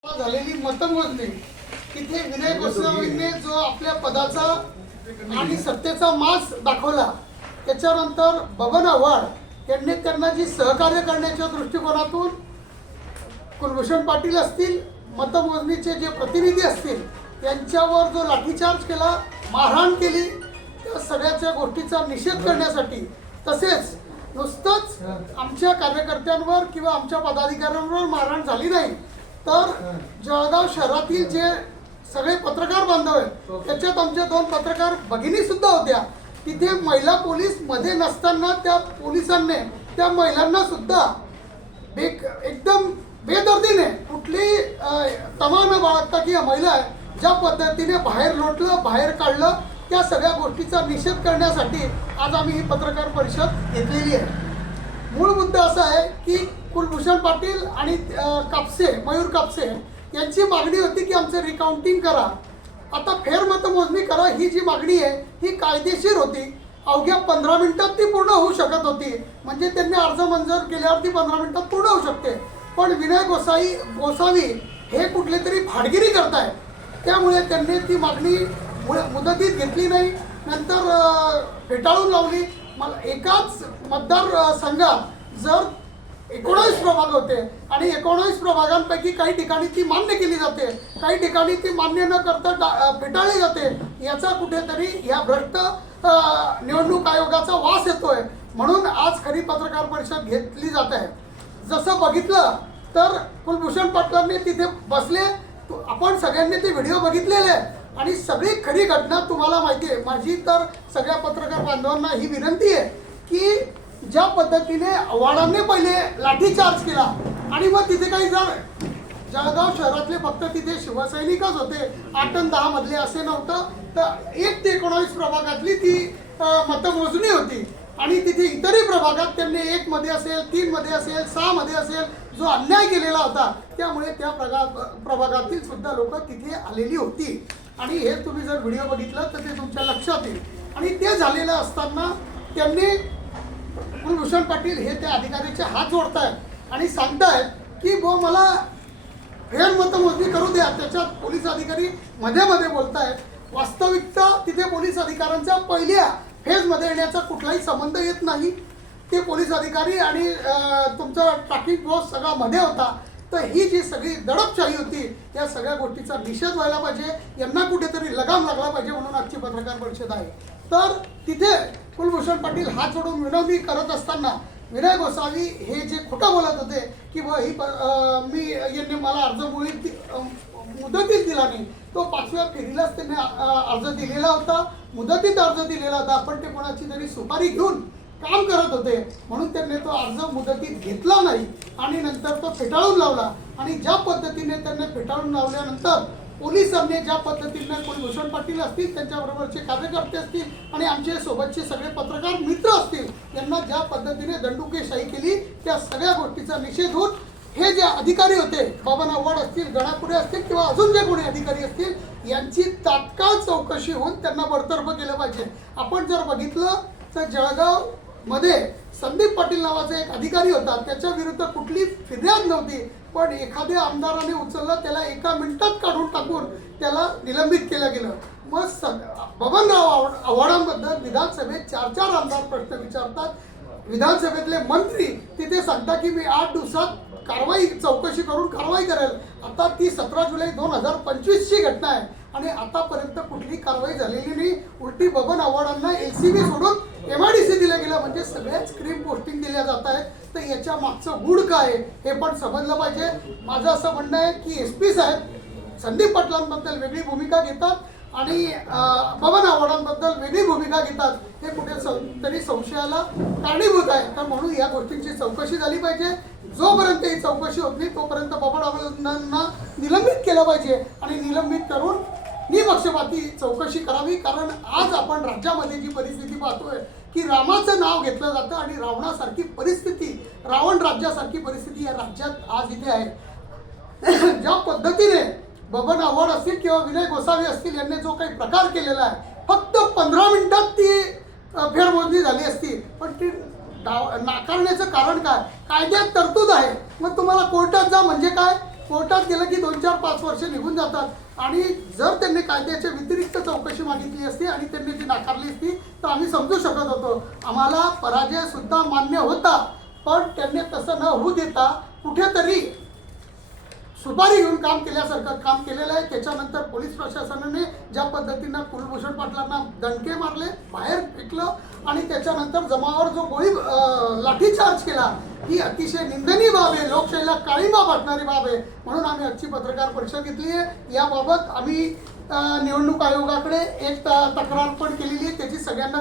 झालेली मतमोजणी तिथे विनय गोसावींनी जो आपल्या पदाचा आणि सत्तेचा मास दाखवला, त्याच्यानंतर बबन आव्हाड यांनी त्यांना जी सहकार्य करण्याच्या दृष्टिकोनातून कुलभूषण पाटील असतील, मतमोजणीचे जे प्रतिनिधी असतील यांच्यावर जो लाठीचार्ज केला, मारहाण केली, त्या सगळ्याच्या गोष्टीचा निषेध करण्यासाठी, तसेच नुसतंच आमच्या कार्यकर्त्यांवर किंवा आमच्या पदाधिकाऱ्यांवर मारहाण झाली नाही, तर जळगाव शहरातील जे सगळे पत्रकार बांधव आहेत त्याच्यात आमच्या 2 पत्रकार भगिनी सुद्धा होत्या. तिथे महिला पोलीस मध्ये नसताना त्या पोलिसांनी त्या महिलांना सुद्धा एकदम बेदर्दीने कुठली तमा न बाळगता की या महिला ज्या पद्धतीने बाहेर लोटलं, बाहेर काढलं, त्या सगळ्या गोष्टीचा निषेध करण्यासाठी आज आम्ही ही पत्रकार परिषद घेतलेली आहे. मूळ मुद्दा असा आहे की कुलभूषण पाटील आणि कापसे, मयूर कापसे यांची मागणी होती की आमचं रिकाउंटिंग करा, आता फेर मतमोजणी करा. ही जी मागणी आहे ही कायदेशीर होती. अवघ्या 15 मिनिटात ती पूर्ण होऊ शकत होती. म्हणजे त्यांनी अर्ज मंजूर केल्यावर ती 15 मिनिटात पूर्ण होऊ शकते. पण विनय गोसावी हे कुठले तरी फाडगिरी करतायत, त्यामुळे त्यांनी ती मागणी मुदतीत घेतली नाही, नंतर फेटाळून लावली. मला एकाच मतदार संघात जर 19 प्रभाग होते आणि 19 प्रभागांपैकी काही ठिकाणी ती मान्य केली जाते, काही ठिकाणी ती मान्य न करता फेटाळली जाते, याचा कुठेतरी या भ्रष्ट निवडणूक आयोगाचा वास येतोय. म्हणून आज खरी पत्रकार परिषद घेतली जात आहे. जसं बघितलं तर कुलभूषण पाटलांनी तिथे बसले, आपण सगळ्यांनी ते व्हिडिओ बघितलेले आणि सगळी खरी घटना तुम्हाला माहिती आहे. माझी तर सगळ्या पत्रकार बांधवांना ही विनंती आहे की ज्या पद्धतीने आव्हाडांनी पहिले लाठीचार्ज केला आणि मग तिथे काही जळगाव शहरातले फक्त तिथे शिवसैनिकच होते, 8 आणि 10 मधले असे नव्हतं, तर 1 ते 19 प्रभागातली ती मतमोजणी होती. आणि तिथे इतरही प्रभागात त्यांनी 1 मध्ये असेल, 3 मध्ये असेल, 6 मध्ये असेल जो अन्याय केलेला होता, त्यामुळे त्या प्रभागातील सुद्धा लोक तिथे आलेली होती. आणि हे तुम्ही जर व्हिडिओ बघितलं तर ते तुमच्या लक्षात येईल. आणि ते झालेलं असताना त्यांनी कुलभूषण पाटील हे त्या अधिकाऱ्याचे हात जोडतायत आणि सांगतायत की मला फेर मतमोजणी करू द्या. त्याच्यात पोलीस अधिकारी मध्ये मध्ये बोलतायत. वास्तविकता तिथे पोलीस अधिकाऱ्यांचा पहिल्या फेजमध्ये येण्याचा कुठलाही संबंध येत नाही. ते पोलीस अधिकारी आणि तुमचा ट्रॅफिक फोर्स सगळा मध्ये होता. तर ही जी सगळी दडपशाही होती, या सगळ्या गोष्टीचा निषेध व्हायला पाहिजे, यांना कुठेतरी लगाम लागला पाहिजे, म्हणून आजची पत्रकार परिषद आहे. तर तिथे कुलभूषण पाटील हात जोडून विनंती करत असताना विनय गोसावी हे जे खोटं बोलत होते की ही यांनी मला अर्ज मुदतीत दिला नाही, तो 5व्या फेरीलाच त्यांनी अर्ज दिलेला होता, मुदतीत अर्ज दिलेला होता, पण ते कोणाची तरी सुपारी घेऊन काम करत होते, म्हणून त्यांनी तो अर्ज मुदतीत घेतला नाही आणि नंतर तो फेटाळून लावला. आणि ज्या पद्धतीने त्यांनी फेटाळून लावल्यानंतर पोलिसांनी ज्या पद्धतीने कुलभूषण पाटील असतील, त्यांच्याबरोबरचे कार्यकर्ते असतील आणि आमचे सोबतचे सगळे पत्रकार मित्र असतील, यांना ज्या पद्धतीने दंडुकेशाही केली, त्या सगळ्या गोष्टीचा निषेध होऊन हे जे अधिकारी होते, बबन आव्हाड असतील, गणापुरे असतील किंवा अजून जे कोणी अधिकारी असतील, यांची तात्काळ चौकशी होऊन त्यांना बडतर्फ केलं पाहिजे. आपण जर बघितलं तर जळगाव मध्ये संदीप पाटील नावाचा एक अधिकारी होता, त्याच्या विरुद्ध कुठली फिर्याद नव्हती, पण एखाद्या आमदाराने उचललं, त्याला 1 मिनिटात काढून टाकून त्याला निलंबित केलं गेलं. मग बबनराव आव्हाडांबद्दल विधानसभेत 4 आमदार प्रश्न विचारतात. विधानसभेतले मंत्री तिथे सांगतात की मी 8 दिवसात चौकशी करून कारवाई करेल. आता ती 17 जुलै 2025 ची घटना आहे आणि आतापर्यंत कुठली कारवाई झालेली नाही. उलटी बबन आव्हाडांना LCB सोडून MIDC दिलं गेलं, म्हणजे सगळ्याच क्रीम पोस्टिंग दिल्या जात आहेत. तर याच्या मागचं गूढ काय हे पण समजलं पाहिजे. माझं असं म्हणणं आहे की SP साहेब संदीप पाटलांबद्दल वेगळी भूमिका घेतात आणि बबन आव्हाडांबद्दल वेगळी भूमिका घेतात, हे कुठे तरी संशयाला कारणीभूत आहे. तर म्हणून या गोष्टींची चौकशी झाली पाहिजे. जोपर्यंत ही चौकशी होत नाही तोपर्यंत बबन आव्हाडांना निलंबित केलं पाहिजे आणि निलंबित करून निपक्षपाती चौकशी करावी. कारण आज आपण राज्यामध्ये जी परिस्थिती पाहतोय की रामाचं नाव घेतलं जातं आणि रावणासारखी परिस्थिती, रावण राज्यासारखी परिस्थिती या राज्यात आज इथे आहे. ज्या पद्धतीने बबन आव्हाड असतील किंवा विनय गोसावी असतील यांनी जो काही प्रकार केलेला आहे, फक्त 15 मिनिटात ती फेरमोजणी झाली असती, पण ती नाकारण्याचं कारण काय? कायद्यात तरतूद आहे. मग तुम्हाला कोर्टात जा म्हणजे काय? कोर्टात गेलं की 2-4-5 वर्ष निघून जातात आणि जर त्यांनी कायद्याच्या व्यतिरिक्त चौकशी मागितली असती आणि त्यांनी ती नाकारली असती तर आम्ही समजू शकत होतो. आम्हाला पराजय सुद्धा मान्य होता, पण त्यांनी तसं न होऊ देता कुठेतरी सुपारी घेऊन काम केल्यासारखं काम केलेलं आहे. त्याच्यानंतर पोलीस प्रशासनाने ज्या पद्धतीनं कुलभूषण पाटलांना दणके मारले, बाहेर फेकलं आणि त्याच्यानंतर जमावावर जो लाठीचार्ज केला ही अतिशय निंदनीय बाब आहे, लोकशाहीला काळिमा वाटणारी बाब आहे. म्हणून आम्ही आजची पत्रकार परिषद घेतली आहे. याबाबत आम्ही निवडणूक आयोगाकडे एक तक्रार पण केलेली आहे, त्याची सगळ्यांना